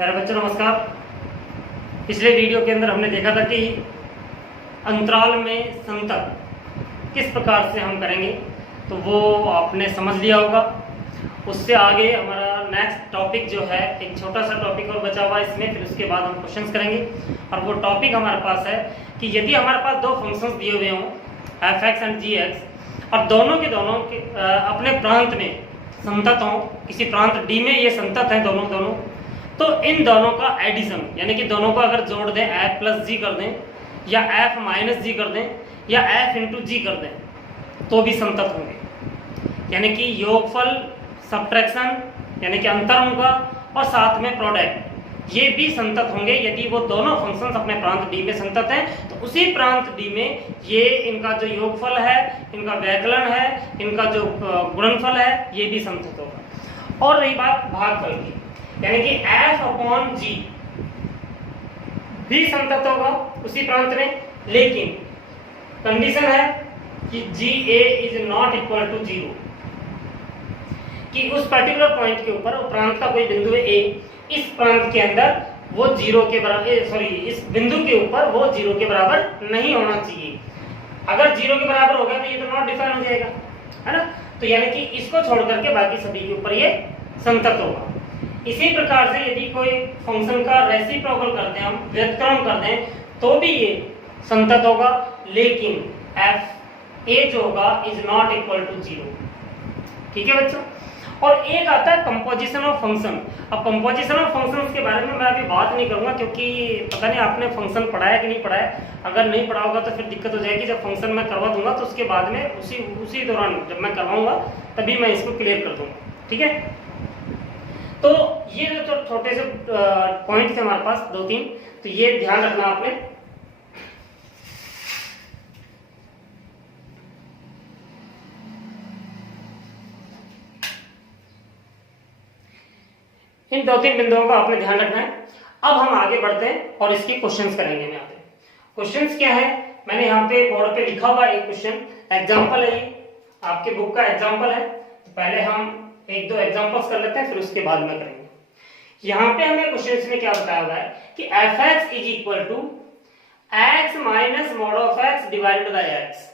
प्यारे बच्चों नमस्कार। पिछले वीडियो के अंदर हमने देखा था कि अंतराल में संतक किस प्रकार से हम करेंगे, तो वो आपने समझ लिया होगा। उससे आगे हमारा नेक्स्ट टॉपिक जो है, एक छोटा सा टॉपिक और बचा हुआ है इसमें, फिर उसके बाद हम क्वेश्चंस करेंगे। और वो टॉपिक हमारे पास है कि यदि हमारे पास दो फंक्शंस दिए हुए हों f(x) एंड g(x) और दोनों के अपने प्रांत में संतत हों, किसी प्रांत d में ये संतत हैं दोनों, तो इन दोनों का एडिशन यानी कि दोनों को अगर जोड़ दें, f प्लस g कर दें या f माइनस g कर दें या f इंटू जी कर दें, तो भी संतत होंगे। यानी कि योगफल, सब्ट्रैक्शन यानी कि अंतर उनका, और साथ में प्रोडक्ट, ये भी संतत होंगे यदि वो दोनों फंक्शंस अपने प्रांत d में संतत हैं। तो उसी प्रांत d में ये इनका जो योगफल है, इनका व्यकलन है, इनका जो गुणनफल है, ये भी संतत होगा। और रही बात भागफल की, यानी कि f/g भी संतत होगा उसी प्रांत में, लेकिन कंडीशन है कि ga is not equal to 0, कि उस पर्टिकुलर पॉइंट के ऊपर, प्रांत का कोई बिंदु है a, इस प्रांत के अंदर वो 0 के बराबर, इस बिंदु के ऊपर वो 0 के बराबर नहीं होना चाहिए। अगर 0 के बराबर हो गया तो ये तो नॉट डिफाइन हो जाएगा, है ना। तो यानी कि इसको छोड़ करके बाकी सभी के ऊपर ये संतत होगा। इसी प्रकार से यदि कोई फंक्शन का रेसिप्रोकल करते हैं, हम व्युत्क्रम करते हैं, तो भी ये संतत होगा, लेकिन f(a) जो होगा इज नॉट इक्वल टू 0। ठीक है बच्चों। और एक आता है कंपोजिशन ऑफ फंक्शन। अब कंपोजिशन ऑफ फंक्शंस के बारे में मैं अभी बात नहीं करूंगा, क्योंकि पता नहीं आपने फंक्शन पढ़ाया कि नहीं पढ़ाया। अगर नहीं पढ़ा होगा तो फिर दिक्कत हो जाएगी। जब फंक्शन मैं करवा दूंगा तो उसके बाद में उसी दौरान जब मैं करवाऊंगा तभी मैं इसको क्लियर कर दूंगा। ठीक है। तो ये जो छोटे से पॉइंट थे हमारे पास 2-3, तो ये ध्यान रखना आपने। इन 2-3 बिंदुओं का आपने ध्यान रखना है। अब हम आगे बढ़ते हैं और इसके क्वेश्चंस करेंगे। यहाँ पे क्वेश्चंस क्या है, मैंने यहाँ पे बोर्ड पे लिखा हुआ एक क्वेश्चन एग्जांपल है, ये आपके बुक का एग्जांपल है। तो पहले हम 1-2 एग्जांपल्स कर लेते हैं, फिर उसके बाद में करेंगे। यहाँ पे हमें क्वेश्चन में क्या बताया हुआ है कि f(x) is equal to x minus mod of x divided by x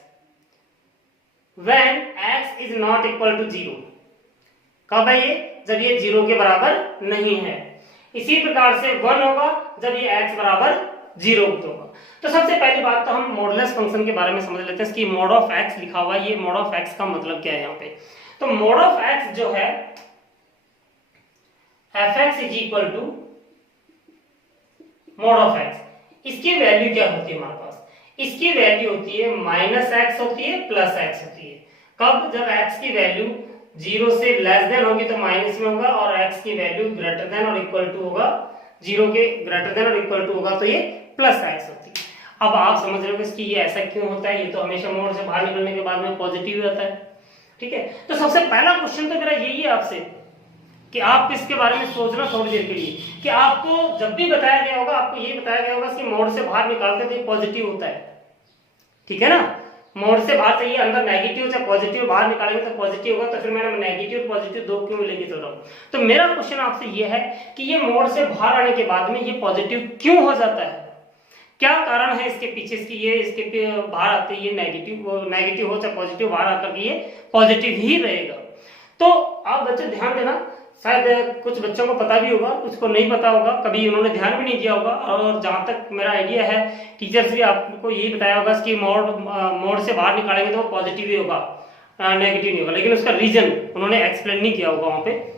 when x is not equal to 0। कब है ये? जब ये 0 के बराबर नहीं है। इसी प्रकार से 1 होगा जब ये x बराबर 0 होगा। तो सबसे पहली बात तो हम मॉडुलस फंक्शन के बारे में समझ लेते हैं। इसकी मॉड ऑफ x लिखा हुआ है, ये मॉड ऑफ x का मतलब क्या है यहाँ पे। तो मॉड ऑफ x जो है f(x) is equal to mod of x, इसकी वैल्यू क्या होती है हमारे पास? इसकी वैल्यू होती है -x होती है प्लस x होती है। कब? जब x की वैल्यू 0 से लेस देन होगी तो माइनस में होगा, और x की वैल्यू ग्रेटर देन और इक्वल टू होगा, 0 के ग्रेटर देन और इक्वल टू होगा तो ये प्लस x होती है। अब आप समझ रहे हो कि ये ऐसा क्यों होता है। ये तो हमेशा मोड से बाहर निकलने के बाद में पॉजिटिव रहता है। ठीक है। तो सबसे पहला क्वेश्चन तो मेरा यही है आपसे कि आप इसके बारे में सोचना थोड़ी देर के लिए, कि आपको जब भी बताया गया होगा, आपको ये बताया गया होगा कि मोड से बाहर निकालते तो ये पॉजिटिव होता है। ठीक है ना। मोड से बाहर चाहिए, अंदर नेगेटिव से पॉजिटिव बाहर निकालेंगे तो पॉजिटिव होगा। तो फिर मैंने नेगेटिव पॉजिटिव 2 क्यों लेके चल रहा हूँ। तो मेरा क्वेश्चन आपसे ये है कि ये मोड से बाहर आने के बाद में ये पॉजिटिव क्यों हो जाता है, क्या कारण है इसके पीछे, इसके बाहर आते ये नेगेटिव हो चाहे पॉजिटिव, बाहर आकर ये पॉजिटिव ही रहेगा। तो आप बच्चे ध्यान देना, शायद कुछ बच्चों को पता भी होगा, कुछ को नहीं पता होगा, कभी उन्होंने ध्यान भी नहीं दिया होगा। और जहां तक मेरा आइडिया है, टीचर्स भी आपको यही बताया होगा कि मोड से बाहर निकालेंगे तो पॉजिटिव ही होगा, नेगेटिव नहीं होगा। लेकिन उसका रीजन उन्होंने एक्सप्लेन नहीं किया होगा वहां पे,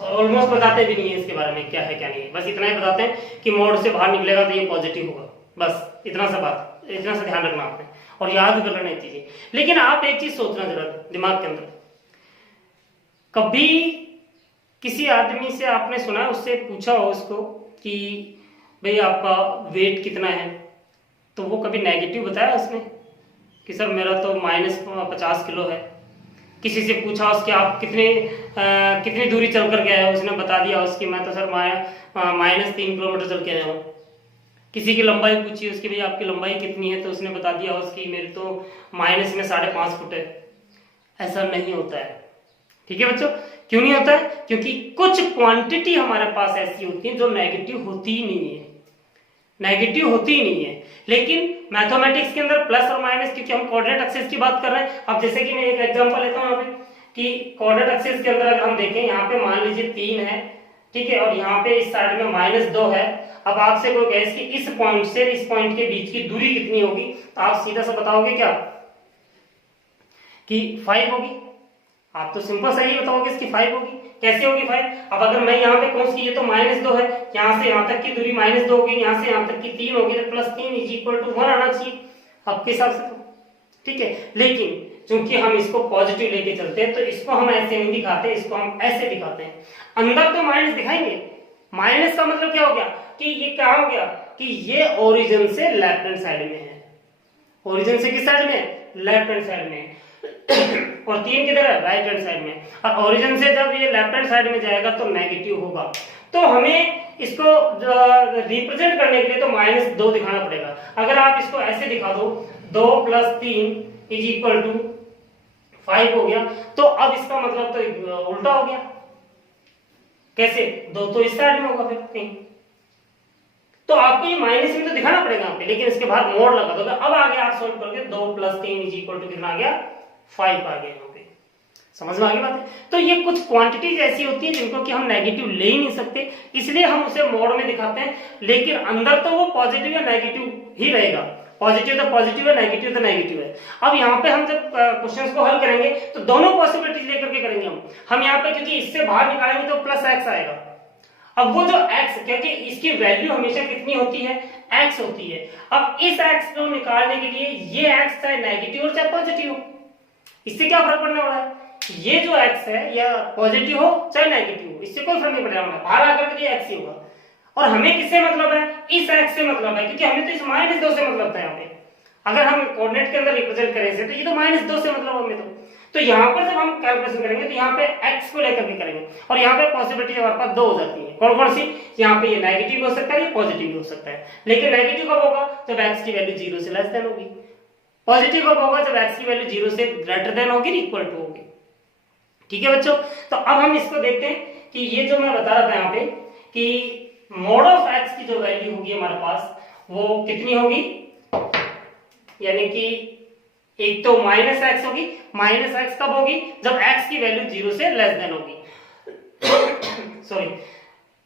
और ऑलमोस्ट बताते भी नहीं है इसके बारे में क्या है क्या नहीं है। बस इतना ही बताते हैं कि मोड से बाहर निकलेगा तो ये पॉजिटिव होगा, बस इतना सा ध्यान रखना आपने और याद कर लेना चीजें। लेकिन आप एक चीज सोचना जरा दिमाग के अंदर, कभी किसी आदमी से आपने सुना, उससे पूछा हो उसको कि भाई आपका वेट कितना है, तो वो कभी नेगेटिव बताया उसने कि सर मेरा तो -50 किलो है। किसी से पूछा उसके आप कितनी दूरी चल कर गए हो, उसने बता दिया उसकी मैं तो सर -3 किलोमीटर चल के आया हूँ। किसी की लंबाई पूछी उसकी, भाई आपकी लंबाई कितनी है, तो उसने बता दिया उसकी मेरी तो -5.5 फुट है। ऐसा नहीं होता है। ठीक है बच्चों, क्यों नहीं होता है? क्योंकि कुछ क्वांटिटी हमारे पास ऐसी होती है जो नेगेटिव होती ही नहीं है, नेगेटिव होती ही नहीं है। लेकिन मैथमेटिक्स के अंदर प्लस और माइनस, क्योंकि हम कोऑर्डिनेट एक्सिस की बात कर रहे हैं। अब जैसे कि मैं एक एग्जांपल लेता हूं यहाँ पे कि कोऑर्डिनेट एक्सिस के अंदर अगर हम देखें, यहाँ पे मान लीजिए 3 है, ठीक है, और यहाँ पे इस साइड में -2 है। अब आपसे कोई कहे कि इस पॉइंट से इस पॉइंट के बीच की दूरी कितनी होगी, तो आप सीधा सा बताओगे क्या कि 5 होगी। आप तो सिंपल सा ही बताओगे इसकी 5 होगी। कैसे होगी 5? अब अगर मैं यहाँ पे कौन सी, ये तो -2 है, यहाँ से यहाँ तक की दूरी -2 होगी, यहाँ से यहाँ तक की 3 होगी, तो +3 = 1 आना चाहिए आपके हिसाब से तो, ठीक है। लेकिन चूंकि हम इसको पॉजिटिव लेके चलते हैं तो इसको हम ऐसे नहीं दिखाते, इसको हम ऐसे दिखाते हैं। अंदर तो माइनस दिखाएंगे, माइनस का मतलब क्या हो गया कि ये क्या हो गया कि ये ओरिजिन से लेफ्ट हैंड साइड में है। ओरिजिन से किस साइड में? लेफ्ट हैंड साइड में। और 3 किधर है? राइट हैंड साइड में। और ओरिजिन से जब ये लेफ्ट हैंड साइड में जाएगा तो नेगेटिव होगा। तो हमें इसको रिप्रेजेंट करने के लिए तो -2 दिखाना पड़ेगा। अगर आप इसको ऐसे दिखा दो, 2 + 3 = 5 हो गया, तो अब इसका मतलब तो उल्टा हो गया। कैसे? 2 तो इस साइड में होगा फिर कहीं, तो आपको ये माइनस में तो दिखाना पड़ेगा यहाँ पे, लेकिन इसके बाद मोड़ लगा दोगे। अब आगे आप सोल्व करके 2 + 3 = कितना आ गया? 5 आ गया यहाँ पे। समझ में आ गई बात है? तो ये कुछ क्वांटिटीज ऐसी होती है जिनको कि हम नेगेटिव ले ही नहीं सकते, इसलिए हम उसे मोड में दिखाते हैं। लेकिन अंदर तो वो पॉजिटिव या नेगेटिव ही रहेगा। पॉजिटिव तो पॉजिटिव है, नेगेटिव तो नेगेटिव है। अब यहाँ पे हम जब क्वेश्चंस को हल करेंगे तो दोनों पॉसिबिलिटीज लेकर के करेंगे हम यहाँ पे, क्योंकि इससे बाहर निकालेंगे तो +x आएगा। अब वो जो x, क्योंकि इसकी वैल्यू हमेशा कितनी होती है? x होती है। अब इस x को निकालने के लिए ये x चाहे नेगेटिव हो चाहे पॉजिटिव हो, इससे क्या फर्क पड़ने वाला है? ये जो x है या पॉजिटिव हो चाहे नेगेटिव हो, इससे कोई फर्क नहीं पड़ने वाला। बाहर आकर के ये x ही होगा। और हमें किससे मतलब है? इस x से मतलब है, क्योंकि हमें तो इस -2 से मतलब था यहाँ पे। अगर हम कोऑर्डिनेट के अंदर रिप्रेजेंट करें इसे, तो ये तो -2 से मतलब हमें तो यहाँ पर जब हम कैलकुलेशन करेंगे तो यहाँ पे x को लेकर के करेंगे, और यहाँ पे पॉसिबिलिटी हमारे पास 2 हो जाती है। कौन कौन सी? यहाँ पे ये नेगेटिव हो सकता है, ये पॉजिटिव भी हो सकता है। लेकिन नेगेटिव कब होगा? जब x की वैल्यू 0 से लेस देन होगी। पॉजिटिव कब होगा? जब x की वैल्यू 0 से ग्रेटर देन होगी, इक्वल टू होगी। ठीक है बच्चों, तो अब हम इसको देखते हैं कि ये जो मैं बता रहा था यहाँ पे कि मोड ऑफ x की जो वैल्यू होगी हमारे पास वो कितनी होगी, यानी कि एक तो -x होगी। -x कब होगी? जब x की वैल्यू 0 से लेस देन होगी। सॉरी,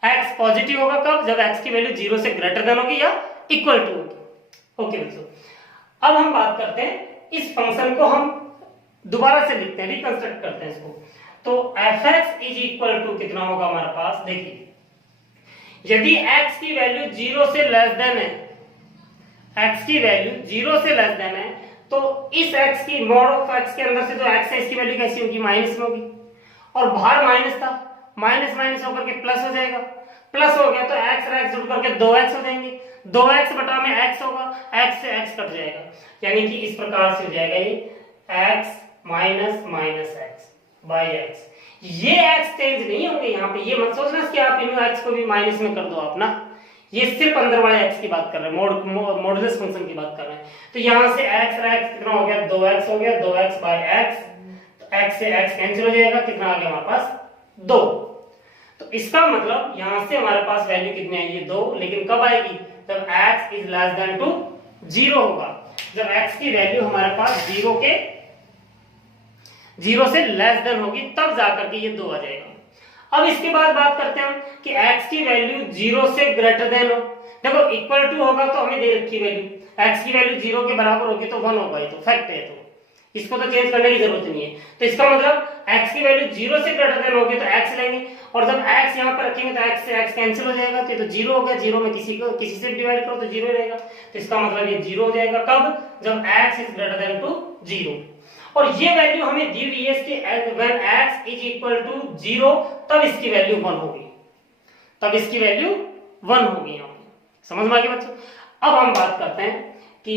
x पॉजिटिव होगा कब? जब x की वैल्यू 0 से ग्रेटर देन होगी या इक्वल टू होगी। ओके बच्चों, अब हम बात करते हैं इस फंक्शन को, हम दोबारा से लिखते हैं, रिकंस्ट्रक्ट करते हैं इसको। तो fx = कितना होगा हमारे पास? देखिए, यदि x की वैल्यू 0 से लेस देन है, x की वैल्यू 0 से लेस देन है, तो इस x की मोड ऑफ x के अंदर से जो x है इसकी वैल्यू कैसी होगी? माइनस में होगी। और बाहर माइनस था, माइनस माइनस होकर के प्लस हो जाएगा। प्लस हो गया तो x और x जुड़ करके 2x हो जाएंगे। 2x बटा में x होगा, x से x कट जाएगा, यानी कि इस प्रकार से हो जाएगा ये x - -x बाई x। ये x चेंज नहीं होंगे यहाँ पे, ये मत सोचना कि आप इन x को भी माइनस में कर दो आप ना। ये सिर्फ अंदर वाले x की बात कर रहे हैं, मॉडुलस फंक्शन की बात कर रहे हैं। तो यहां से x और x कितना हो गया? 2x हो गया, 2x बाई x। तो x से x कैंसिल हो जाएगा, कितना आ गया हमारे पास? 2। तो इसका मतलब यहां से हमारे पास वैल्यू कितनी आएगी? 2। लेकिन कब आएगी? जब x is less than to 0 होगा। जब x की वैल्यू हमारे पास 0 से लेस देन होगी, तब जाकर के ये 2 आ जाएगा। अब इसके बाद बात करते हैं हम कि x की वैल्यू 0 से ग्रेटर देन हो। देखो, इक्वल टू होगा तो हमें दे रखी वैल्यू, x की वैल्यू 0 के बराबर होगी तो 1 होगा, ये तो फैक्ट है, तो इसको तो चेंज करने की जरूरत नहीं है। तो इसका मतलब x की वैल्यू 0 से ग्रेटर देन होगी तो x लेंगे, और जब x यहाँ पर रखेंगे तो x से x कैंसिल हो जाएगा, तो ये तो 0 हो गया। 0 में किसी से डिवाइड करो तो 0 रहेगा, तो इसका मतलब ये 0 हो जाएगा। कब? जब x is greater than to 0। और ये वैल्यू हमें दी हुई है कि when x = 0, तब इसकी वैल्यू 1 होगी, तब इसकी वैल्यू 1 होगी यहाँ पे। समझ में आ गया बच्चों? अब हम बात करते हैं कि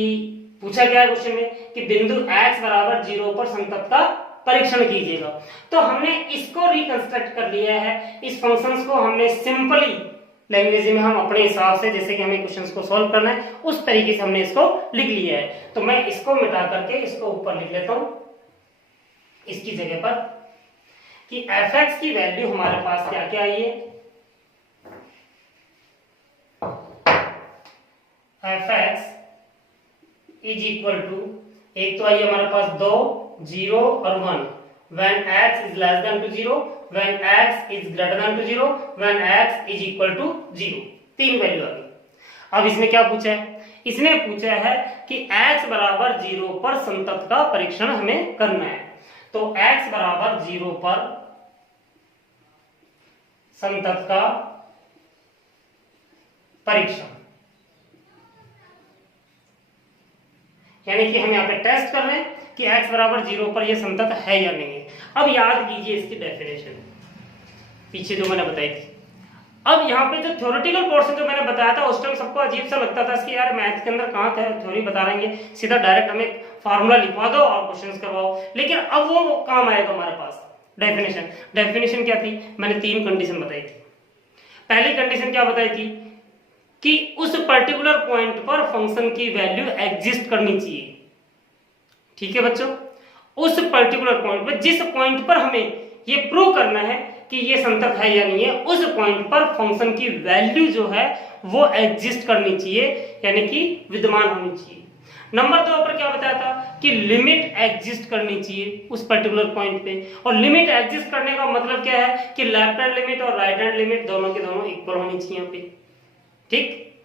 पूछा गया है क्वेश्चन में कि बिंदु x बराबर 0 पर संतत का परीक्षण कीजिएगा। तो हमने इसको रिकंस्ट्रक्ट कर लिया है, इस फंक्शंस को हमने सिंपली लैंग्वेज में हम अपने हिसाब से, जैसे कि हमें क्वेश्चंस को सॉल्व करना है उस तरीके से हमने इसको लिख लिया है। तो मैं इसको मिटा करके इसको ऊपर लिख लेता हूं इसकी जगह पर कि fx की वैल्यू हमारे पास क्या क्या आई है, fx इज इक्वल टू, एक तो आई है हमारे पास 2, 0 और 1, when x is less than to 0, when x is greater than to 0, when x is equal to 0, तीन वैल्यू आ गई। अब इसने क्या पूछा है, इसने पूछा है कि x बराबर 0 पर संतत का परीक्षण हमें करना है। तो x बराबर 0 पर संतत का परीक्षण, यानी कि हम यहाँ पे टेस्ट कर रहे हैं कि x बराबर 0 पर यह संतत है या नहीं है। अब याद कीजिए इसकी डेफिनेशन पीछे जो मैंने बताई थी। अब यहाँ पे जो थ्योरेटिकल पोर्शन जो मैंने बताया था उस टाइम सबको अजीब सा लगता था कि यार मैथ के अंदर कहाँ थ्योरी बता रहेंगे, सीधा डायरेक्ट हमें फार्मूला लिखवा दो और क्वेश्चंस करवाओ। लेकिन अब वो काम आएगा हमारे पास डेफिनेशन क्या थी, मैंने तीन कंडीशन बताई थी। पहली कंडीशन क्या बताई थी कि उस पर्टिकुलर पॉइंट पर फंक्शन की वैल्यू एग्जिस्ट करनी चाहिए। ठीक है बच्चों, उस पर्टिकुलर पॉइंट पर, जिस पॉइंट पर हमें ये प्रूव करना है कि ये संतत है या नहीं है, उस पॉइंट पर फंक्शन की वैल्यू जो है वो एग्जिस्ट करनी चाहिए, यानी कि विद्यमान होनी चाहिए। नंबर 2 पर क्या बताया था कि लिमिट एग्जिस्ट करनी चाहिए उस पर्टिकुलर पॉइंट पे। और लिमिट एग्जिस्ट करने का मतलब क्या है कि लेफ्ट हैंड लिमिट और राइट हैंड लिमिट दोनों के दोनों इक्वल होनी चाहिए यहाँ पे। ठीक,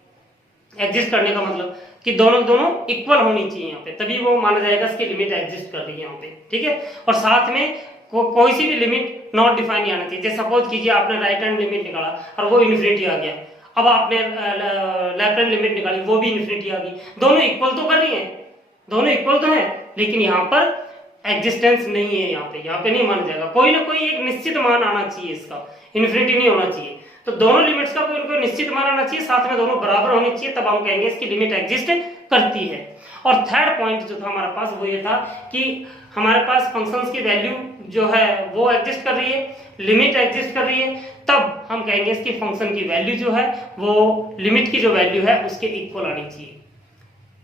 एग्जिस्ट करने का मतलब कि दोनों इक्वल होनी चाहिए यहाँ पे, तभी वो माना जाएगा इसकी लिमिट एग्जिस्ट कर रही है यहाँ पे। ठीक है, और साथ में कोई सी भी लिमिट नॉट डिफाइन नहीं आना चाहिए। जैसे सपोज कीजिए आपने राइट हैंड लिमिट निकाला और वो इन्फिनिटी आ गया, अब आपने लेफ्ट हैंड लिमिट निकाली वो भी इन्फिनिटी आ गई, दोनों इक्वल तो कर रही है, दोनों इक्वल तो है, लेकिन यहाँ पर एग्जिस्टेंस नहीं है, यहाँ पे नहीं माना जाएगा। कोई ना कोई एक निश्चित मान आना चाहिए, इसका इन्फिनिटी नहीं होना चाहिए। तो दोनों लिमिट्स का कोई ना कोई निश्चित मान आना चाहिए, साथ में दोनों बराबर होनी चाहिए, तब हम कहेंगे इसकी लिमिट एग्जिस्ट करती है। और थर्ड पॉइंट जो था हमारे पास वो ये था कि हमारे पास फंक्शंस की वैल्यू जो है वो एग्जिस्ट कर रही है, लिमिट एग्जिस्ट कर रही है, तब हम कहेंगे इसकी फंक्शन की वैल्यू जो है वो लिमिट की जो वैल्यू है उसके इक्वल आनी चाहिए,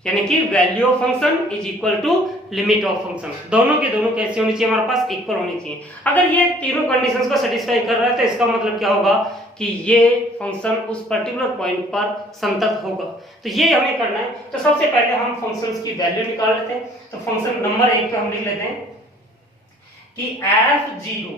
यानी कि value of function is equal to limit of function. दोनों के दोनों कैसे होनी चाहिए, हमारे पास इक्वल होनी चाहिए। अगर ये तीनों कंडीशंस को सेटिस्फाई कर रहा है तो इसका मतलब क्या होगा कि ये फंक्शन उस पर्टिकुलर पॉइंट पर संतत होगा। तो ये हमें करना है। तो सबसे पहले हम फंक्शंस की वैल्यू निकाल लेते हैं। तो फंक्शन नंबर 1 पे हम लिख लेते हैं कि f0,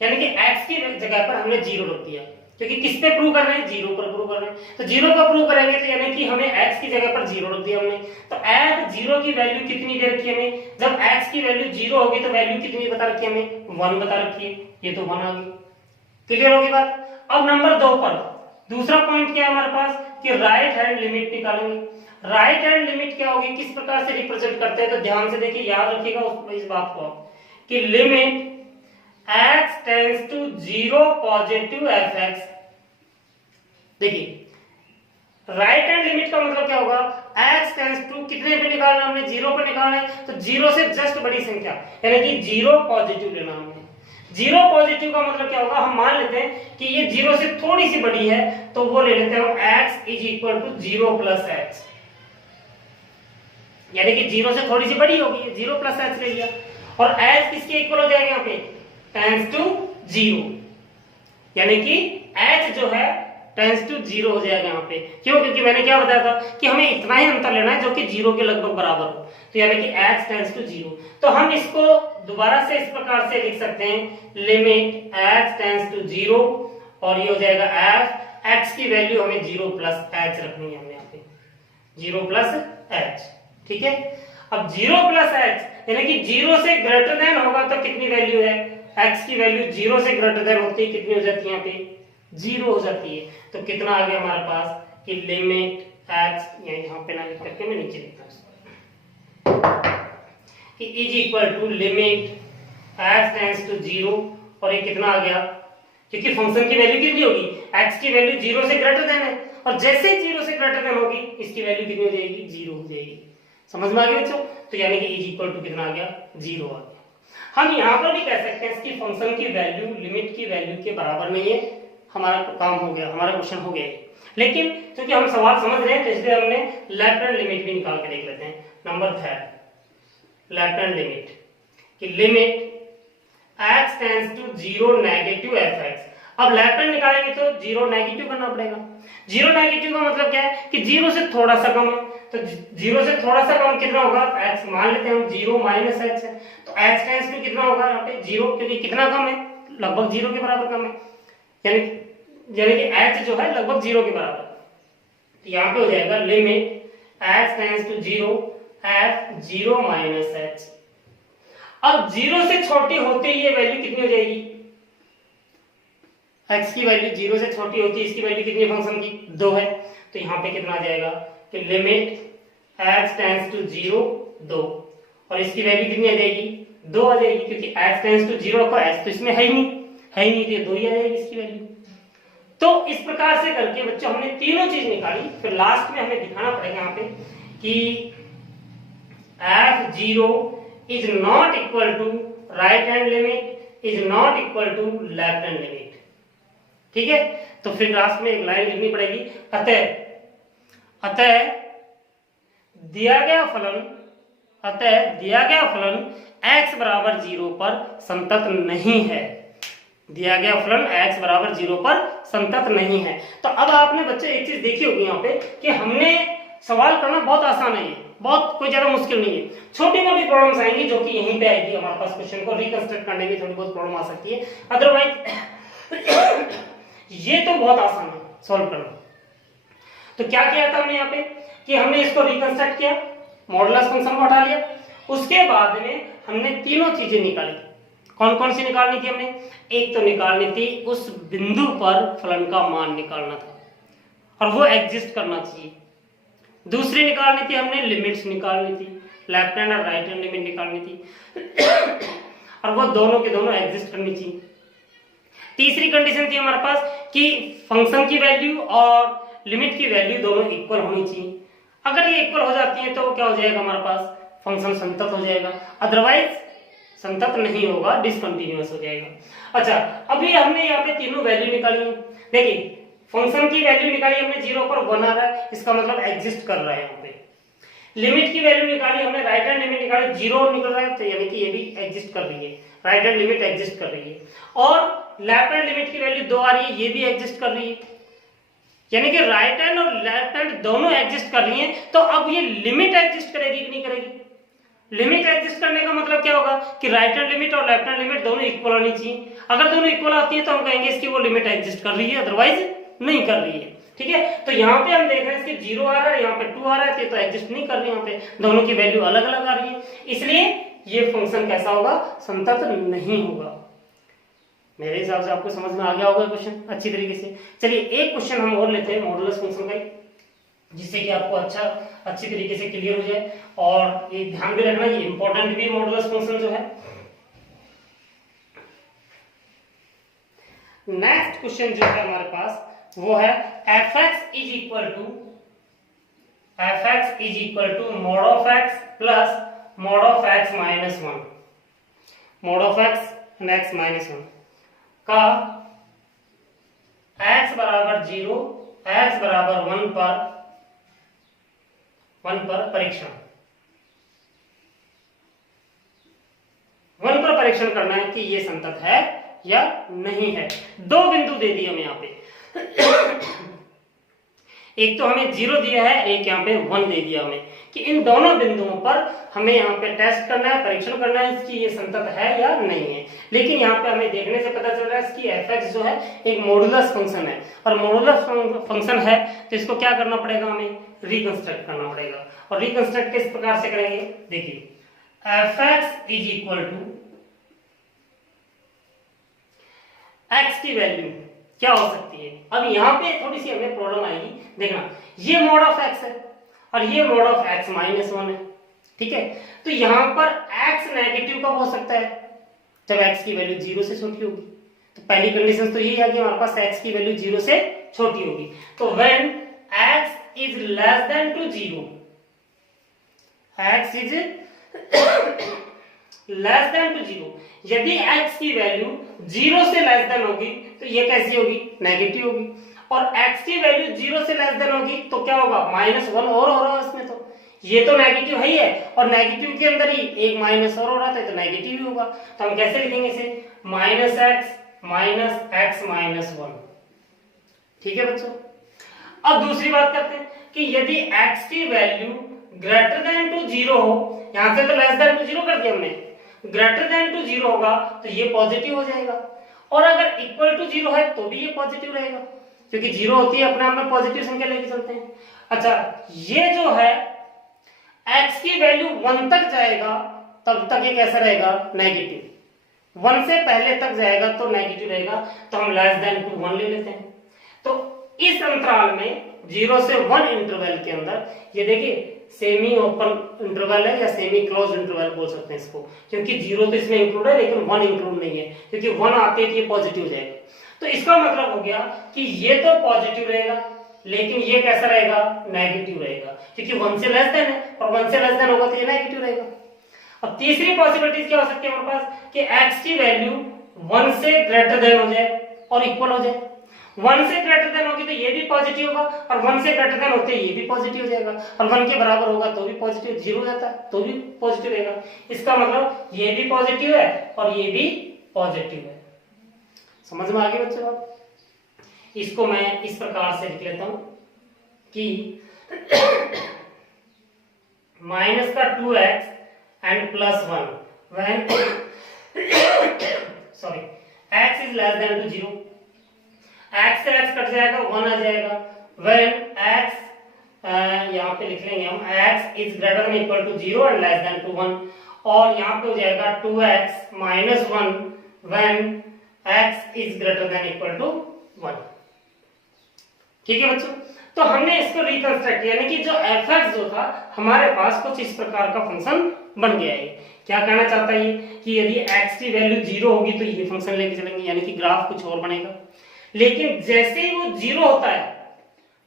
यानी कि x की जगह पर हमने 0 रख दिया, क्योंकि किस पे प्रूव कर रहे हैं, 0 पर प्रूव कर रहे हैं। तो 0 पर प्रूव करेंगे तो यानी कि हमें x की जगह पर 0 रख दिया हमने। तो f0 की वैल्यू कितनी दे रखी है हमें, जब x की वैल्यू 0 होगी तो वैल्यू कितनी बता रखी है हमें, 1 बता रखी है। ये तो 1 आ गई, क्लियर होगी बात। अब नंबर 2 पर दूसरा पॉइंट क्या है हमारे पास कि राइट हैंड लिमिट निकालेंगे। राइट हैंड लिमिट क्या होगी, किस प्रकार से रिप्रेजेंट करते हैं, तो ध्यान से देखिए, याद रखिएगा इस बात को कि limit x tends to 0 positive fx। देखिए राइट हैंड लिमिट का मतलब क्या होगा, x टेंड्स टू कितने पे निकालना हमने, 0 पे निकालना है। तो 0 से जस्ट बड़ी संख्या, यानी कि 0 पॉजिटिव लेना हमने। 0 पॉजिटिव का मतलब क्या होगा, हम मान लेते हैं कि ये 0 से थोड़ी सी बड़ी है, तो वो ले लेते हैं x is equal to 0 plus x, यानी कि 0 से थोड़ी सी बड़ी होगी, 0 प्लस x ले लिया। और h किसके इक्वल हो जाएगा यहाँ पे, टेंड्स टू 0, यानी कि h जो है टेंड्स टू 0 हो जाएगा यहाँ पे। क्यों, क्योंकि मैंने क्या बताया था कि हमें इतना ही अंतर लेना है जो कि 0 के लगभग बराबर हो, तो यानी कि h टेंड्स टू 0। तो हम इसको दोबारा से इस प्रकार से लिख सकते हैं, लिमिट h टेंड्स टू 0 और ये हो जाएगा f, x की वैल्यू हमें 0 प्लस h रखनी है, हमें यहाँ पे 0 प्लस h। ठीक है, अब 0 प्लस h यानी कि 0 से ग्रेटर देन होगा तो कितनी वैल्यू है, x की वैल्यू 0 से ग्रेटर देन होती है, कितनी हो जाती है यहाँ पे, 0 हो जाती है। तो कितना आ गया हमारे पास कि लिमिट x, यहाँ पे ना लिख करके मैं नीचे लिखता हूँ कि is equal to limit x tends to 0, और ये कितना आ गया, क्योंकि फंक्शन की वैल्यू कितनी होगी, x की वैल्यू 0 से ग्रेटर देन है, और जैसे 0 से ग्रेटर देन होगी इसकी वैल्यू कितनी हो जाएगी, 0 हो जाएगी। समझ में आ गया बच्चों। तो यानी कि इज इक्वल टू कितना आ गया, 0 आ गया। हम यहाँ पर भी कह सकते हैं इसकी फंक्शन की वैल्यू लिमिट की वैल्यू के बराबर नहीं है, हमारा काम हो गया, हमारा क्वेश्चन हो गया। लेकिन क्योंकि हम सवाल समझ रहे हैं तो इसलिए हमने लेफ्ट हैंड लिमिट भी निकाल के देख लेते हैं। नंबर 3 लेफ्ट हैंड लिमिट कि limit x tends to 0 negative fx। अब लेफ्ट हैंड निकालेंगे तो 0 नेगेटिव करना पड़ेगा। 0 नेगेटिव का मतलब क्या है कि 0 से थोड़ा सा कम है, तो 0 से थोड़ा सा कम कितना होगा, x मान लेते हैं हम 0 माइनस x है, तो x टेंड्स टू कितना होगा यहाँ पे 0, क्योंकि कितना कम है, लगभग 0 के बराबर कम है, यानी कि h जो है लगभग 0 के बराबर। तो यहाँ पे हो जाएगा limit x tends to 0 f 0 minus h। अब 0 से छोटी होते ही ये वैल्यू कितनी हो जाएगी, x की वैल्यू 0 से छोटी होती है, इसकी वैल्यू कितनी फंक्शन की 2 है, तो यहाँ पे कितना आ जाएगा कि लिमिट x टेंड्स टू 0 2, और इसकी वैल्यू कितनी आ जाएगी 2 आ जाएगी, क्योंकि x टेंड्स टू 0 को x तो इसमें है ही नहीं, तो ये 2 ही आ जाएगी इसकी वैल्यू। तो इस प्रकार से करके बच्चों हमने तीनों चीज निकाली, फिर लास्ट में हमें दिखाना पड़ेगा यहाँ पे कि f0 is not equal to right hand limit is not equal to left hand limit. ठीक है, तो फिर लास्ट में एक लाइन लिखनी पड़ेगी, अतः दिया गया फलन x बराबर 0 पर संतत नहीं है, दिया गया फलन x बराबर 0 पर संतत नहीं है। तो अब आपने बच्चे एक चीज देखी होगी यहाँ पे कि हमने सवाल करना बहुत आसान है, बहुत कोई ज्यादा मुश्किल नहीं है, छोटी मोटी प्रॉब्लम्स आएंगी जो कि यहीं पे आएगी हमारे पास, क्वेश्चन को रिकंस्ट्रक्ट करने में थोड़ी बहुत प्रॉब्लम आ सकती है, अदरवाइज ये तो बहुत आसान है सॉल्व करना। तो क्या किया था हमने यहाँ पे कि हमने इसको रिकंस्ट्रक्ट किया, मॉडुलस फंक्शन को हटा लिया, उसके बाद में हमने तीनों चीजें निकाली। कौन कौन सी निकालनी थी हमने, एक तो निकालनी थी उस बिंदु पर फलन का मान निकालना था और वो एग्जिस्ट करना चाहिए, दूसरी निकालनी थी हमने लिमिट्स निकालनी थी, लेफ्ट हैंड और राइट हैंड लिमिट निकालनी थी और वो दोनों के दोनों एग्जिस्ट करनी चाहिए। तीसरी कंडीशन थी हमारे पास कि फंक्शन की वैल्यू और लिमिट की वैल्यू दोनों इक्वल होनी चाहिए, अगर ये इक्वल हो जाती है तो क्या हो जाएगा हमारे पास, फंक्शन संतत हो जाएगा, अदरवाइज संतत नहीं होगा, डिसकंटिन्यूअस हो जाएगा। अच्छा, अभी हमने यहाँ पे तीनों वैल्यू निकाली है, देखिए फंक्शन की वैल्यू निकाली हमने 0 पर 1 आ रहा है, इसका मतलब एग्जिस्ट कर रहा है यहाँ पे। लिमिट की वैल्यू निकाली हमने, राइट हैंड लिमिट निकाली 0 निकल रहा है, तो यानी कि ये भी एग्जिस्ट कर रही है, राइट हैंड लिमिट एग्जिस्ट कर रही है, और लेफ्ट हैंड लिमिट की वैल्यू 2 आ रही है, ये भी एग्जिस्ट कर रही है, यानी कि राइट हैंड और लेफ्ट हैंड दोनों एग्जिस्ट कर रही हैं। तो अब ये लिमिट एग्जिस्ट करेगी कि नहीं करेगी, लिमिट एग्जिस्ट करने का मतलब क्या होगा कि राइट हैंड लिमिट और लेफ्ट हैंड लिमिट दोनों इक्वल होनी चाहिए, अगर दोनों इक्वल आती है तो हम कहेंगे इसकी वो लिमिट एग्जिस्ट कर रही है, अदरवाइज नहीं कर रही है। ठीक है, तो यहाँ पे हम देख रहे हैं इसके 0 आ रहा है, यहाँ पे 2 आ रहा है, तो एग्जिस्ट नहीं कर रही, यहाँ पे दोनों की वैल्यू अलग अलग आ रही है, इसलिए ये फंक्शन कैसा होगा, संतत नहीं होगा। मेरे हिसाब से आपको समझ में आ गया होगा क्वेश्चन अच्छी तरीके से। चलिए एक क्वेश्चन हम और लेते हैं मॉडुलस फंक्शन का, जिससे कि आपको अच्छी तरीके से क्लियर हो जाए, और ये ध्यान भी रखना ये इंपॉर्टेंट भी मॉडुलस फंक्शन जो है। नेक्स्ट क्वेश्चन जो है हमारे पास वो है fx is equal to mod of x plus mod of x minus 1, mod of x and x minus 1 का x बराबर 0 x बराबर 1 पर परीक्षण करना है कि ये संतत है या नहीं है। दो बिंदु दे दिए हमें यहाँ पे एक तो हमें 0 दिया है, एक यहाँ पे 1 दे दिया हमें, कि इन दोनों बिंदुओं पर हमें यहाँ पे टेस्ट करना है, परीक्षण करना है इसकी ये संतत है या नहीं है। लेकिन यहाँ पे हमें देखने से पता चल रहा है इसकी fx जो है एक मॉडुलस फंक्शन है, और मॉडुलस फंक्शन है तो इसको क्या करना पड़ेगा, हमें रिकंस्ट्रक्ट करना पड़ेगा। और रिकंस्ट्रक्ट किस प्रकार से करेंगे, देखिए fx is equal to x की वैल्यू क्या हो सकती है। अब यहाँ पे थोड़ी सी हमें प्रॉब्लम आएगी, देखना ये मोड ऑफ x है और ये मोड ऑफ x माइनस 1 है, ठीक है। तो यहाँ पर x नेगेटिव कब हो सकता है, जब x की वैल्यू 0 से छोटी होगी। तो पहली कंडीशन तो यही है कि हमारे पास x की वैल्यू 0 से छोटी होगी। तो when x is less than to 0, x is less than to 0, यदि x की वैल्यू 0 से लेस देन होगी तो ये कैसी होगी, नेगेटिव होगी। और x की वैल्यू 0 से लेस देन होगी तो क्या होगा, -1 और हो रहा है इसमें, तो ये तो नेगेटिव है ही है, और नेगेटिव के अंदर ही एक माइनस और हो रहा था, तो नेगेटिव ही होगा। तो हम कैसे लिखेंगे इसे, माइनस एक्स माइनस वन। ठीक है बच्चों। अब दूसरी बात करते हैं कि यदि x की value greater than to zero हो, यहां से तो लेस देन टू जीरो कर दिया हमने, ग्रेटर देन टू जीरो होगा तो ये पॉजिटिव हो जाएगा, और अगर इक्वल टू जीरो है तो भी ये पॉजिटिव रहेगा, क्योंकि जीरो होती है अपने आप में पॉजिटिव संख्या लेके चलते हैं। अच्छा, ये जो है x की वैल्यू 1 तक जाएगा तब तक ये कैसा रहेगा, नेगेटिव। 1 से पहले तक जाएगा तो नेगेटिव रहेगा, तो हम लेस देन टू 1 ले लेते हैं। तो इस अंतराल में 0 से 1 इंटरवल के अंदर, ये देखिए सेमी ओपन इंटरवल है या सेमी क्लोज इंटरवल बोल सकते हैं इसको, क्योंकि 0 तो इसमें इंक्लूड है लेकिन 1 इंक्लूड नहीं है, क्योंकि 1 आते ही ये पॉजिटिव हो जाएगा। तो इसका मतलब हो गया कि ये तो पॉजिटिव रहेगा लेकिन ये कैसा रहेगा, नेगेटिव रहेगा, क्योंकि 1 से लेस देन है, और 1 से लेस देन होगा तो ये नेगेटिव रहेगा। अब तीसरी पॉसिबिलिटी क्या हो सकती है हमारे पास, कि x की वैल्यू 1 से ग्रेटर देन हो जाए और इक्वल हो जाए। 1 से ग्रेटर देन होगी तो ये भी पॉजिटिव होगा, और 1 से ग्रेटर देन होते ये भी पॉजिटिव हो जाएगा, और 1 के बराबर होगा तो भी पॉजिटिव, 0 हो जाता है तो भी पॉजिटिव रहेगा। इसका मतलब ये भी पॉजिटिव है और ये भी पॉजिटिव है। समझ में आ गई बच्चों बात? इसको मैं इस प्रकार से लिख लेता हूं कि माइनस का 2x and plus 1 when sorry x is less than to 0, x से x कट जाएगा 1 आ जाएगा, व्हेन x यहाँ पे लिख लेंगे हम x is greater than equal to 0 and less than to 1, और यहाँ पे हो जाएगा 2x minus 1 when x is greater than equal to 1। ठीक है बच्चों, तो हमने इसको रिकंस्ट्रक्ट किया, यानी कि जो fx जो था हमारे पास कुछ इस प्रकार का फंक्शन बन गया है। क्या कहना चाहता है ये, कि यदि x की वैल्यू 0 होगी तो ये फंक्शन लेके चलेंगे, यानी कि ग्राफ कुछ और बनेगा। लेकिन जैसे ही वो 0 होता है,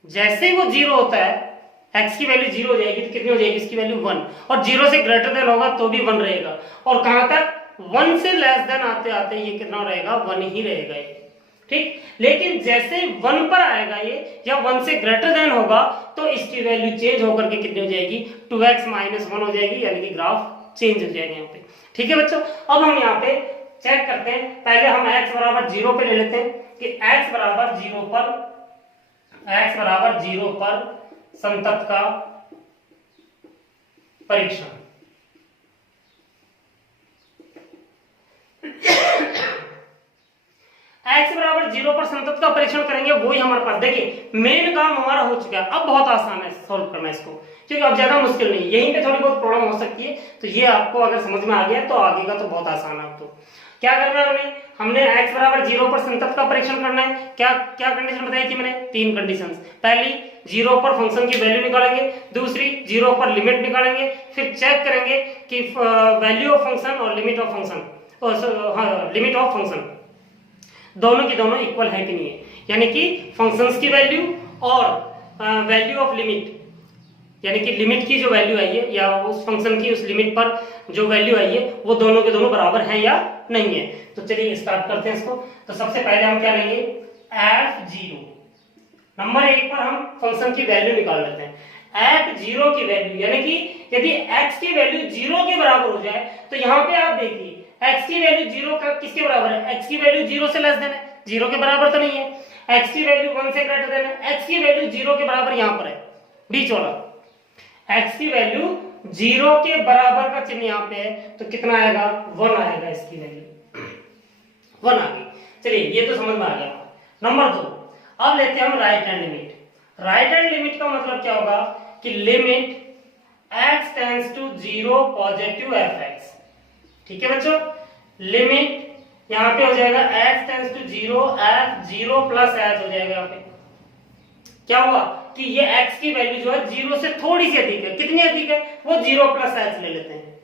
जैसे ही वो 0 होता है, x की वैल्यू 0 हो जाएगी तो कितनी हो जाएगी, इसकी वैल्यू 1, और 0 से ग्रेटर देन होगा तो भी 1 रहेगा, और कहां तक, 1 से लेस देन आते आते ये कितना रहेगा, 1 ही रहेगा ये। ठीक, लेकिन जैसे 1 पर आएगा ये, या 1 से ग्रेटर देन होगा तो इसकी वैल्यू चेंज होकर के कितनी हो जाएगी, 2x माइनस 1 हो जाएगी, यानी कि ग्राफ चेंज हो जाएगा यहाँ पे। ठीक है बच्चों, अब हम यहाँ पे चेक करते हैं। पहले हम x बराबर 0 पे ले लेते हैं कि x बराबर 0 पर संतत का परीक्षण। x बराबर 0 पर संतत का परीक्षण करेंगे, वही हमारे पास, देखिए मेन काम हमारा हो चुका है। अब बहुत आसान है सॉल्व करना इसको, क्योंकि अब ज्यादा मुश्किल नहीं, यहीं पे थोड़ी बहुत प्रॉब्लम हो सकती है, तो ये आपको अगर समझ में आ गया तो आगे का तो बहुत आसान है। आपको क्या करना है, हमने x बराबर 0 पर संतत का परीक्षण करना है। क्या क्या कंडीशन बताई थी मैंने, 3 कंडीशंस। पहली, 0 पर फंक्शन की वैल्यू निकालेंगे, दूसरी 0 पर लिमिट निकालेंगे, फिर चेक करेंगे कि वैल्यू ऑफ फंक्शन और limit of function, limit of function दोनों की दोनों इक्वल है कि नहीं है, यानी कि फंक्शंस की वैल्यू और वैल्यू ऑफ लिमिट, यानी कि लिमिट की जो वैल्यू आई है या उस फंक्शन की उस लिमिट पर जो वैल्यू आई है वो दोनों के दोनों बराबर है या नहीं है। तो चलिए स्टार्ट करते हैं इसको। तो सबसे पहले हम क्या लेंगे, f0, नंबर 1 पर हम फंक्शन की वैल्यू निकाल लेते हैं। f0 की वैल्यू, यानी कि यदि x की वैल्यू 0 के बराबर हो जाए, तो यहाँ पे आप देखिए x की वैल्यू 0 का किसके बराबर है, x की वैल्यू 0 से लेस देन है, 0 के बराबर तो नहीं है। x की वैल्यू 1 से ग्रेटर देन है, x की वैल्यू 0 के बराबर यहाँ पर है, बीच वाला। x की वैल्यू 0 के बराबर का चिन्ह यहाँ पे है, तो कितना आएगा, 1 आएगा, इसकी वैल्यू 1 आ गई। चलिए ये तो समझ में आ गया। नंबर 2, अब लेते हैं हम right hand limit. Right hand limit का मतलब क्या होगा कि limit x tends to 0 positive fx। ठीक है बच्चों, लिमिट यहाँ पे हो जाएगा x tends to 0 f0 plus h हो जाएगा। यहाँ पे क्या हुआ कि ये x की वैल्यू जो है 0 से थोड़ी सी अधिक है, कितनी अधिक है, वो 0 प्लस h ले लेते हैं,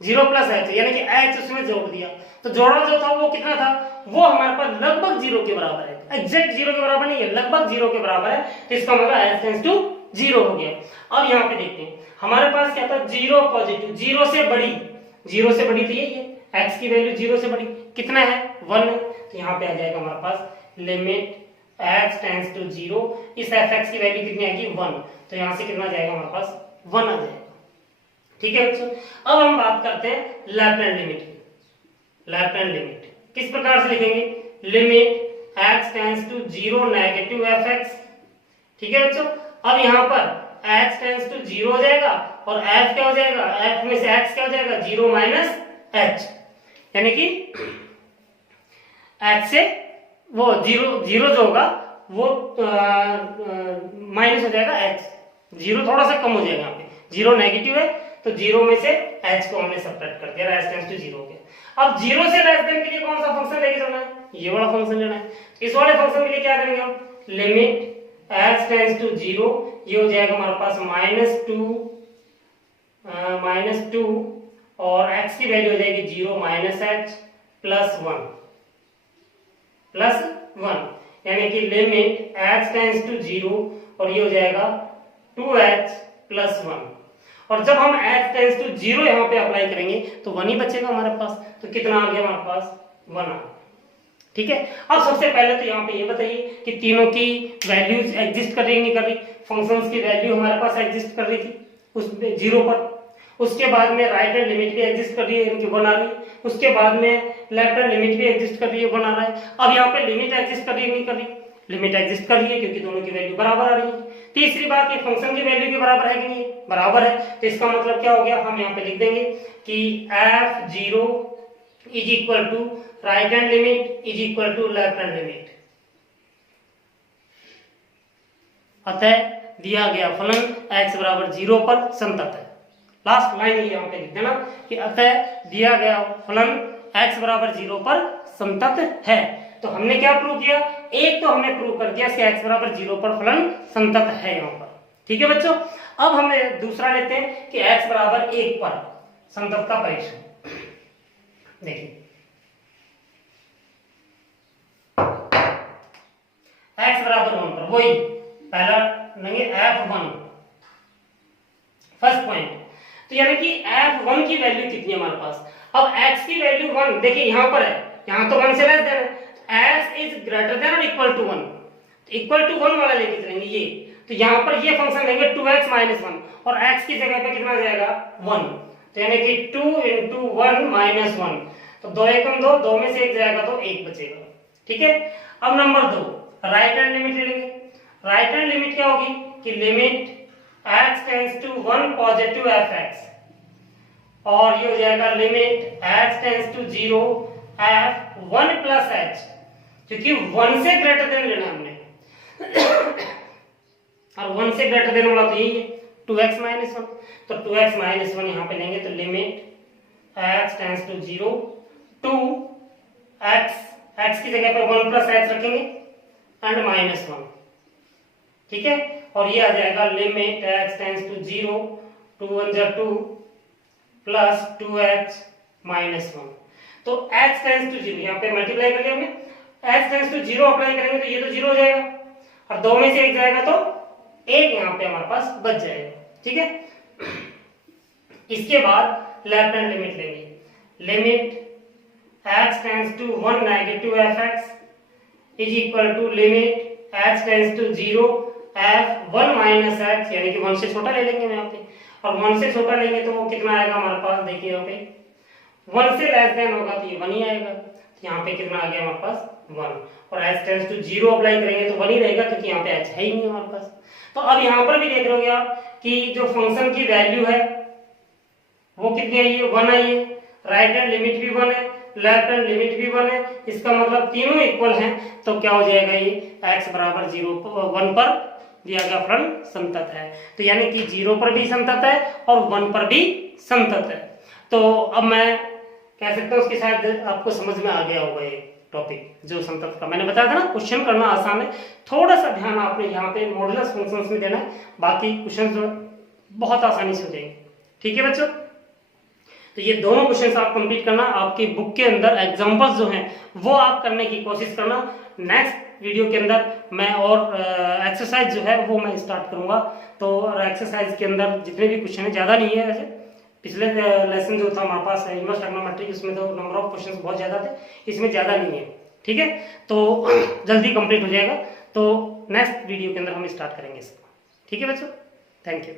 0 प्लस h, यानी कि h उसमें जोड़ दिया, तो जोड़ा जो था वो कितना था, वो हमारे पास लगभग 0 के बराबर है, एग्जैक्ट 0 के बराबर नहीं है, लगभग 0 के बराबर है, तो इसका मतलब h टेंड्स टू 0 हो गया। अब यहाँ पे देखते हैं हमारे पास क्या था, 0 पॉजिटिव, 0 से बड़ी, 0 से बड़ी तो यही है, x की वैल्यू 0 से बड़ी कितना है, 1 है, तो यहाँ पे आ जाएगा हमारे पास लिमिट x टेंड्स टू 0, इस fx की वैल्यू कितनी आएगी, 1, तो यहाँ से कितना जाएगा हमारे पास 1 आ जाएगा। ठीक है बच्चों, अब हम बात करते हैं लेफ्ट हैंड लिमिट की। लेफ्ट हैंड लिमिट किस प्रकार से लिखेंगे, limit x tends to 0 negative fx। ठीक है बच्चों, अब यहाँ पर x टेंड्स टू 0 हो जाएगा और f क्या हो जाएगा, f में से x क्या हो जाएगा 0 माइनस h, यानी कि h से वो 0 जो होगा वो माइनस हो जाएगा h, 0 थोड़ा सा कम हो जाएगा, यहाँ पे 0 नेगेटिव है तो 0 में से h को हमने सब्ट्रैक्ट कर दिया, h टेंड्स टू 0 हो गया। अब 0 से लेस देन के लिए कौन सा फंक्शन लेके चलना है, ये वाला फंक्शन लेना है। इस वाले फंक्शन के लिए क्या करेंगे हम, लिमिट x टेंड्स टू 0, ये हो जाएगा हमारे पास -2 और x की वैल्यू हो जाएगी 0 माइनस h प्लस 1, यानी कि लिमिट x टेंड्स टू 0 और ये हो जाएगा 2h प्लस 1। और जब हम x टेंड्स टू 0 यहाँ पे अप्लाई करेंगे तो 1 ही बचेगा हमारे पास, तो कितना आ गया हमारे पास 1 आ गया। ठीक है, अब सबसे पहले तो यहाँ पे ये बताइए कि तीनों की वैल्यूज एग्जिस्ट कर रही है नहीं कर रही। फंक्शंस की वैल्यू हमारे पास एग्जिस्ट कर रही थी उस 0 पर, उसके बाद में राइट हैंड लिमिट भी एग्जिस्ट कर रही है यानी कि 1 आ रही है, उसके बाद में लेफ्ट हैंड लिमिट भी एग्जिस्ट कर रही है 1 आ रहा है। अब यहाँ पे लिमिट एग्जिस्ट कर रही है नहीं कर रही, लिमिट एग्जिस्ट कर रही है क्योंकि दोनों की वैल्यू बराबर आ रही है। तीसरी बात, ये फंक्शन की वैल्यू भी बराबर है कि नहीं, बराबर है, तो इसका मतलब क्या हो गया, हम यहाँ पे लिख देंगे कि f0 is equal to right hand limit is equal to left hand limit. अतः दिया गया फलन x बराबर 0 पर संतत है। लास्ट लाइन ये यहाँ पे लिख देना कि अतः दिया गया फलन x बराबर 0 पर संतत है। तो हमने क्या प्रूव किया, एक तो हमने प्रूव कर दिया कि x बराबर 0 पर फलन संतत है यहाँ पर। ठीक है बच्चों, अब हमें दूसरा लेते हैं कि x बराबर 1 पर संतत का परीक्षण। देखिए x बराबर 1 पर, वही पहला लेंगे f1 फर्स्ट पॉइंट, तो यानी कि f1 की वैल्यू कितनी है हमारे पास। अब x की वैल्यू 1, देखिए यहां पर है, यहां तो 1 से लेस देन है, s इज ग्रेटर देन और इक्वल टू 1, इक्वल टू 1 वाला लेके चलेंगे ये, तो यहां पर ये फंक्शन लेंगे 2x माइनस 1 और x की जगह पे कितना आ जाएगा 1, तो यानी कि 2 into 1 minus 1, तो 2 एकम 2, 2 में से 1 जाएगा तो 1 बचेगा। ठीक है, अब नंबर 2 राइट हैंड लिमिट ले लेंगे। राइट हैंड लिमिट क्या होगी कि limit x tends to 1 positive fx और ये हो जाएगा limit x tends to 0 f1 plus h, क्योंकि 1 से ग्रेटर देन लेना हमने और 1 से ग्रेटर देन वाला तो यही है 2x माइनस 1, तो 2x माइनस 1 यहाँ पे लेंगे तो limit x tends to 0 to x की जगह पे 1 प्लस h रखेंगे एंड माइनस 1। ठीक है, और ये आ जाएगा लिमिट x टेंड्स टू 0 2 1 जा 2 प्लस 2h माइनस 1, तो x टेंड्स टू 0 यहाँ पे मल्टीप्लाई कर लिया हमने, x टेंड्स टू 0 अप्लाई करेंगे तो ये तो 0 हो जाएगा और 2 में से 1 जाएगा तो 1 यहाँ पे हमारे पास बच जाएगा। ठीक है, इसके बाद लेफ्ट हैंड लिमिट लेंगे, limit x tends to 1 negative fx is equal to limit x tends to 0 f1 minus h, यानी कि 1 से छोटा ले लेंगे यहाँ पे, और 1 से छोटा लेंगे तो वो कितना आएगा हमारे पास, देखिए यहाँ पे 1 से लेस देन होगा तो ये 1 ही आएगा, तो यहाँ पे कितना आ गया हमारे पास 1, और h टेंड्स टू 0 अप्लाई करेंगे तो 1 ही रहेगा क्योंकि यहाँ पे h है ही नहीं हमारे पास। तो अब यहाँ पर भी देख रहे होगे आप कि जो फंक्शन की वैल्यू है वो कितनी आई है, 1 आई है, राइट हैंड लिमिट भी 1 है, लेफ्ट हैंड लिमिट भी 1 है, इसका मतलब तीनों इक्वल हैं, तो क्या हो जाएगा ये x बराबर 1 पर दिया गया फलन संतत है। तो यानी कि 0 पर भी संतत है और 1 पर भी संतत है। तो अब मैं कह सकता हूँ उसके शायद आपको समझ में आ गया होगा ये टॉपिक जो संतत का मैंने बताया था ना। क्वेश्चन करना आसान है, थोड़ा सा ध्यान आपने यहाँ पे मॉडुलस फंक्शंस में देना है, बाकी क्वेश्चन जो बहुत आसानी से हो जाएंगे। ठीक है बच्चों, तो ये दोनों क्वेश्चंस आप कंप्लीट करना, आपकी बुक के अंदर एग्जांपल्स जो हैं वो आप करने की कोशिश करना। नेक्स्ट वीडियो के अंदर मैं और एक्सरसाइज जो है वो मैं स्टार्ट करूंगा, तो एक्सरसाइज के अंदर जितने भी क्वेश्चन है ज़्यादा नहीं है, वैसे पिछले लेसन जो था हमारे पास इन्वर्स ट्रिग्नोमेट्री उसमें तो नंबर ऑफ क्वेश्चंस बहुत ज़्यादा थे, इसमें ज़्यादा नहीं है। ठीक है, तो जल्दी कंप्लीट हो जाएगा, तो नेक्स्ट वीडियो के अंदर हम स्टार्ट करेंगे इसको। ठीक है बच्चों, थैंक यू।